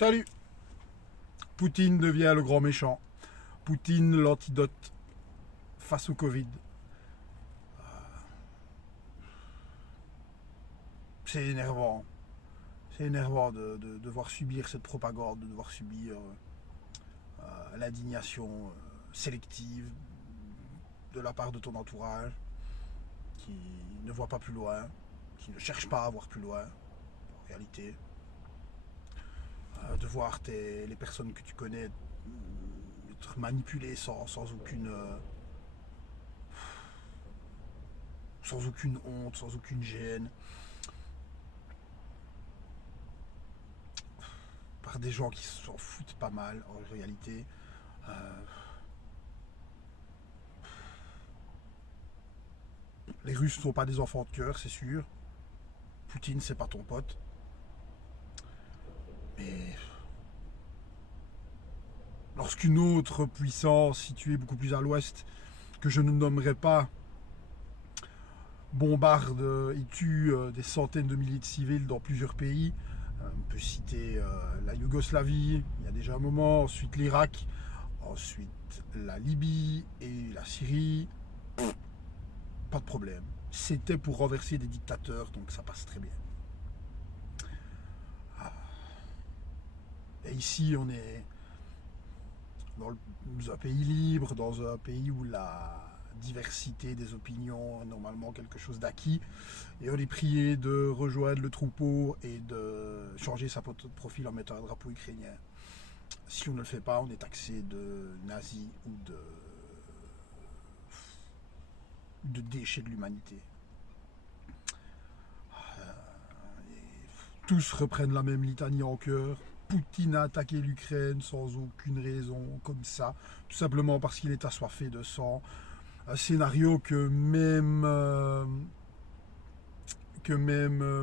Salut. Poutine devient le grand méchant. Poutine, l'antidote face au Covid. C'est énervant. C'est énervant de devoir subir cette propagande, de devoir subir l'indignation sélective de la part de ton entourage qui ne voit pas plus loin, qui ne cherche pas à voir plus loin, en réalité. De voir les personnes que tu connais être manipulées sans aucune honte, sans aucune gêne, par des gens qui s'en foutent pas mal en réalité. Les Russes ne sont pas des enfants de cœur, c'est sûr. Poutine, c'est pas ton pote. Mais lorsqu'une autre puissance située beaucoup plus à l'ouest, que je ne nommerai pas, bombarde et tue des centaines de milliers de civils dans plusieurs pays, on peut citer la Yougoslavie, il y a déjà un moment, ensuite l'Irak, ensuite la Libye et la Syrie, pas de problème. C'était pour renverser des dictateurs, donc ça passe très bien. Et ici, on est dans un pays libre, dans un pays où la diversité des opinions est normalement quelque chose d'acquis. Et on est prié de rejoindre le troupeau et de changer sa photo de profil en mettant un drapeau ukrainien. Si on ne le fait pas, on est taxé de nazi ou de déchets de l'humanité. Tous reprennent la même litanie en chœur. Poutine a attaqué l'Ukraine sans aucune raison, comme ça, tout simplement parce qu'il est assoiffé de sang. Un scénario que même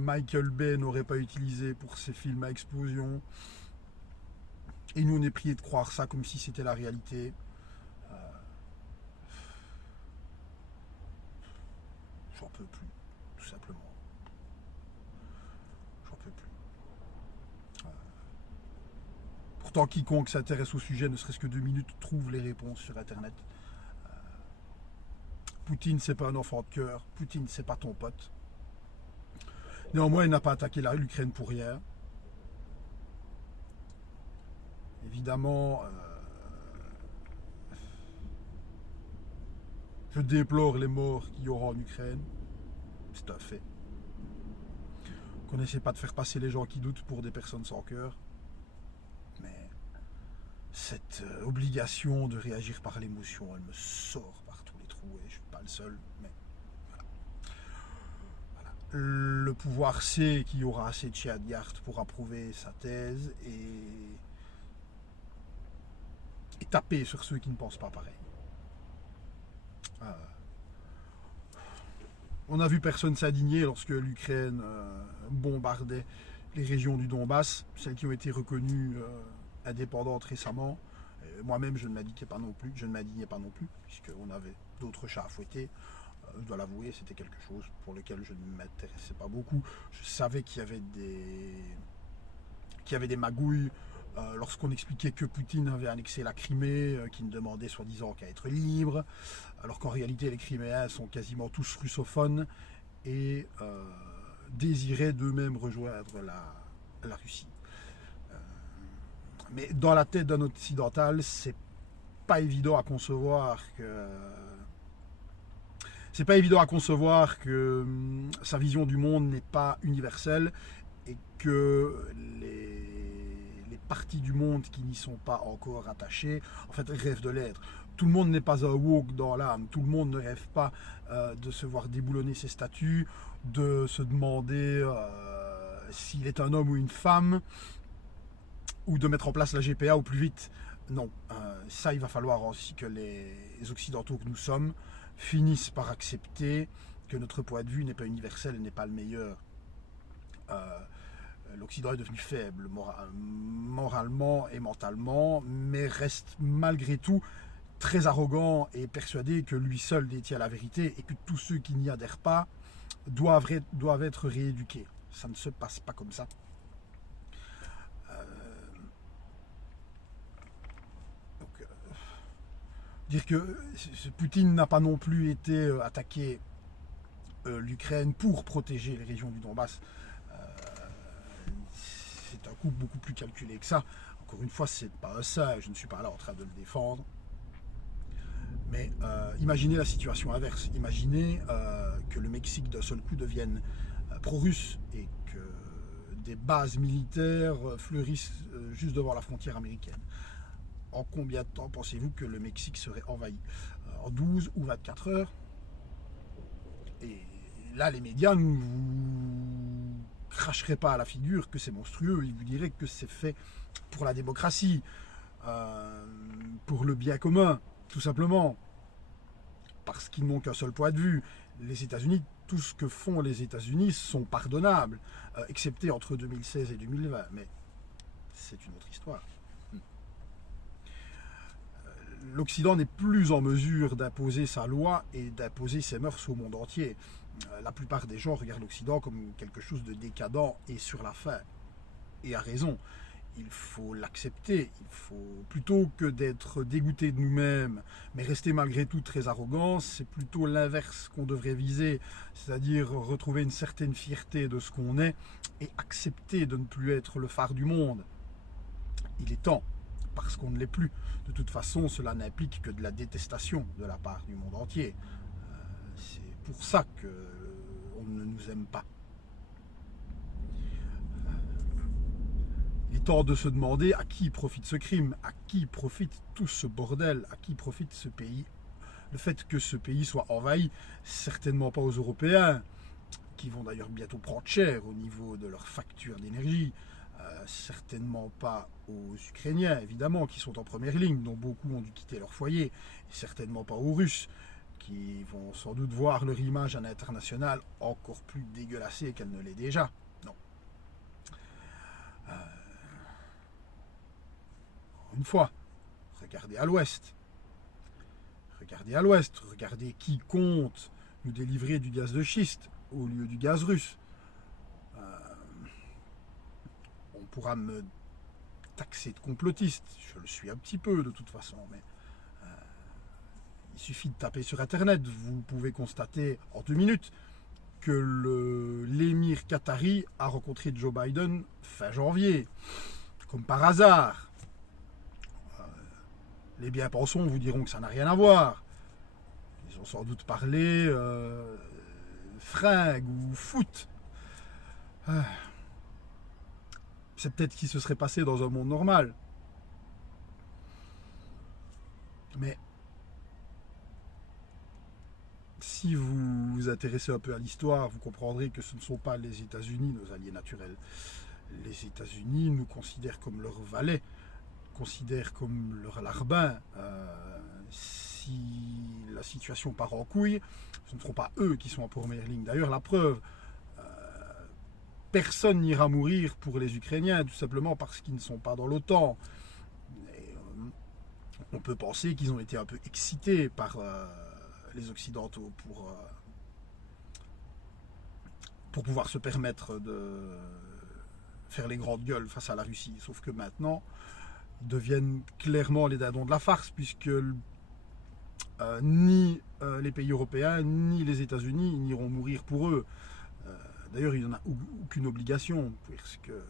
Michael Bay n'aurait pas utilisé pour ses films à explosion. Et nous, on est priés de croire ça comme si c'était la réalité. J'en peux plus, tout simplement. J'en peux plus. Pourtant, quiconque s'intéresse au sujet, ne serait-ce que 2 minutes, trouve les réponses sur Internet. Poutine, c'est pas un enfant de cœur. Poutine, c'est pas ton pote. Néanmoins, il n'a pas attaqué l'Ukraine pour rien. Évidemment, je déplore les morts qu'il y aura en Ukraine. C'est un fait. Qu'on n'essaie pas de faire passer les gens qui doutent pour des personnes sans cœur. Mais cette obligation de réagir par l'émotion, elle me sort par tous les trous et je ne suis pas le seul. Mais voilà. Le pouvoir sait qu'il y aura assez de chiens de garde pour approuver sa thèse et taper sur ceux qui ne pensent pas pareil. On a vu personne s'indigner lorsque l'Ukraine bombardait les régions du Donbass, celles qui ont été reconnues indépendantes récemment. Moi-même, je ne m'indignais pas non plus, puisqu'on avait d'autres chats à fouetter. Je dois l'avouer, c'était quelque chose pour lequel je ne m'intéressais pas beaucoup. Je savais qu'il y avait des magouilles lorsqu'on expliquait que Poutine avait annexé la Crimée, qui ne demandait soi-disant qu'à être libre, alors qu'en réalité les Criméens sont quasiment tous russophones et désiraient d'eux-mêmes rejoindre la Russie. Mais dans la tête d'un occidental, c'est pas évident à concevoir que sa vision du monde n'est pas universelle et que les parties du monde qui n'y sont pas encore attachées, en fait, rêvent de l'être. Tout le monde n'est pas un woke dans l'âme. Tout le monde ne rêve pas de se voir déboulonner ses statuts, de se demander s'il est un homme ou une femme, ou de mettre en place la GPA au plus vite. Non, ça, il va falloir aussi que les Occidentaux que nous sommes finissent par accepter que notre point de vue n'est pas universel et n'est pas le meilleur. L'Occident est devenu faible moralement et mentalement, mais reste malgré tout très arrogant et persuadé que lui seul détient la vérité et que tous ceux qui n'y adhèrent pas doivent être rééduqués. Ça ne se passe pas comme ça. Dire que Poutine n'a pas non plus été attaqué l'Ukraine pour protéger les régions du Donbass. C'est un coup beaucoup plus calculé que ça. Encore une fois, c'est pas ça, je ne suis pas là en train de le défendre. Mais imaginez la situation inverse. Imaginez que le Mexique d'un seul coup devienne pro-russe et que des bases militaires fleurissent juste devant la frontière américaine. En combien de temps pensez-vous que le Mexique serait envahi? En 12 ou 24 heures? Et là, les médias ne vous cracheraient pas à la figure que c'est monstrueux. Ils vous diraient que c'est fait pour la démocratie, pour le bien commun, tout simplement. Parce qu'ils n'ont qu'un seul point de vue. Les États-Unis, tout ce que font les États-Unis sont pardonnables, excepté entre 2016 et 2020. Mais c'est une autre histoire. L'Occident n'est plus en mesure d'imposer sa loi et d'imposer ses mœurs au monde entier. La plupart des gens regardent l'Occident comme quelque chose de décadent et sur la fin. Et à raison. Il faut l'accepter. Il faut, plutôt que d'être dégoûté de nous-mêmes, mais rester malgré tout très arrogant, c'est plutôt l'inverse qu'on devrait viser, c'est-à-dire retrouver une certaine fierté de ce qu'on est et accepter de ne plus être le phare du monde. Il est temps, parce qu'on ne l'est plus. De toute façon, cela n'implique que de la détestation de la part du monde entier. C'est pour ça qu'on ne nous aime pas. Il est temps de se demander à qui profite ce crime, à qui profite tout ce bordel, à qui profite ce pays. Le fait que ce pays soit envahi, certainement pas aux Européens, qui vont d'ailleurs bientôt prendre cher au niveau de leur facture d'énergie, certainement pas aux Ukrainiens, évidemment, qui sont en première ligne, dont beaucoup ont dû quitter leur foyer, et certainement pas aux Russes, qui vont sans doute voir leur image à l'international encore plus dégueulassée qu'elle ne l'est déjà. Non. Une fois, regardez à l'ouest. Regardez à l'ouest, regardez qui compte nous délivrer du gaz de schiste au lieu du gaz russe. On pourra me taxer de complotiste, je le suis un petit peu de toute façon, mais il suffit de taper sur internet, vous pouvez constater en 2 minutes que l'émir qatari a rencontré Joe Biden fin janvier, comme par hasard. Les bien-pensants vous diront que ça n'a rien à voir. Ils ont sans doute parlé fringues ou foot. C'est peut-être ce qui se serait passé dans un monde normal. Mais si vous vous intéressez un peu à l'histoire, vous comprendrez que ce ne sont pas les États-Unis nos alliés naturels. Les États-Unis nous considèrent comme leurs valets, considèrent comme leur larbin. Si la situation part en couille, ce ne seront pas eux qui sont en première ligne. D'ailleurs, la preuve, personne n'ira mourir pour les Ukrainiens, tout simplement parce qu'ils ne sont pas dans l'OTAN. On peut penser qu'ils ont été un peu excités par les Occidentaux pour pouvoir se permettre de faire les grandes gueules face à la Russie. Sauf que maintenant, ils deviennent clairement les dindons de la farce, puisque ni les pays européens, ni les États-Unis n'iront mourir pour eux. D'ailleurs, il n'y en a aucune obligation, parce que,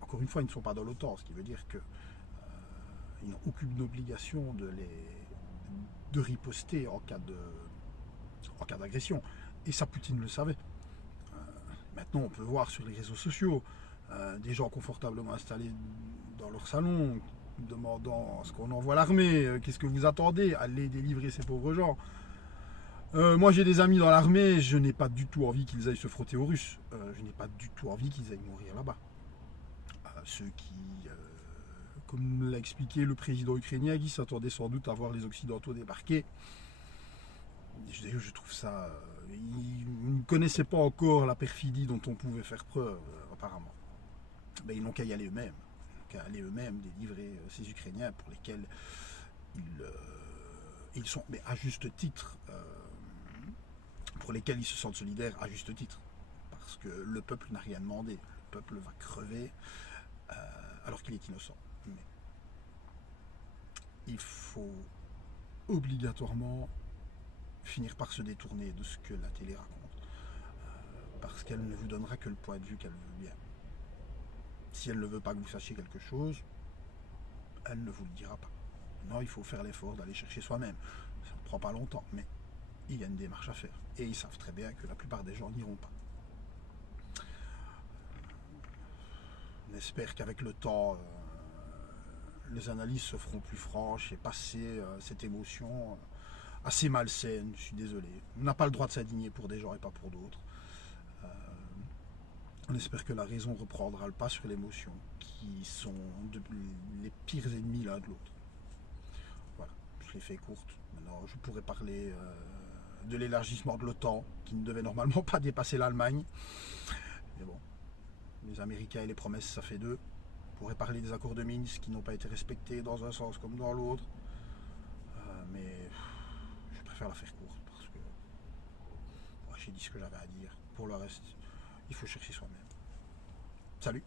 encore une fois, ils ne sont pas dans l'OTAN, ce qui veut dire qu'ils n'ont aucune obligation de riposter en cas d'agression. Et ça, Poutine le savait. Maintenant, on peut voir sur les réseaux sociaux des gens confortablement installés dans leur salon, demandant à ce qu'on envoie l'armée, qu'est-ce que vous attendez, allez délivrer ces pauvres gens. Moi j'ai des amis dans l'armée, je n'ai pas du tout envie qu'ils aillent se frotter aux Russes, je n'ai pas du tout envie qu'ils aillent mourir là-bas. Ceux qui, comme l'a expliqué le président ukrainien, qui s'attendait sans doute à voir les Occidentaux débarquer, je trouve ça... ils ne connaissaient pas encore la perfidie dont on pouvait faire preuve, apparemment. Ben, ils n'ont qu'à y aller eux-mêmes. Ils n'ont qu'à aller eux-mêmes délivrer ces Ukrainiens pour lesquels ils sont, mais à juste titre, pour lesquels ils se sentent solidaires à juste titre. Parce que le peuple n'a rien demandé. Le peuple va crever alors qu'il est innocent. Mais il faut obligatoirement finir par se détourner de ce que la télé raconte. Parce qu'elle ne vous donnera que le point de vue qu'elle veut bien. Si elle ne veut pas que vous sachiez quelque chose, elle ne vous le dira pas. Non, il faut faire l'effort d'aller chercher soi-même. Ça ne prend pas longtemps, mais il y a une démarche à faire. Et ils savent très bien que la plupart des gens n'iront pas. On espère qu'avec le temps, les analyses se feront plus franches et passer cette émotion assez malsaine, je suis désolé. On n'a pas le droit de s'indigner pour des gens et pas pour d'autres. On espère que la raison reprendra le pas sur l'émotion, qui sont les pires ennemis l'un de l'autre. Voilà, je l'ai fait courte. Maintenant, je pourrais parler de l'élargissement de l'OTAN, qui ne devait normalement pas dépasser l'Allemagne. Mais bon, les Américains et les promesses, ça fait deux. On pourrait parler des accords de Minsk qui n'ont pas été respectés dans un sens comme dans l'autre. Mais je préfère la faire courte parce que j'ai dit ce que j'avais à dire. Pour le reste, il faut chercher soi-même. Salut!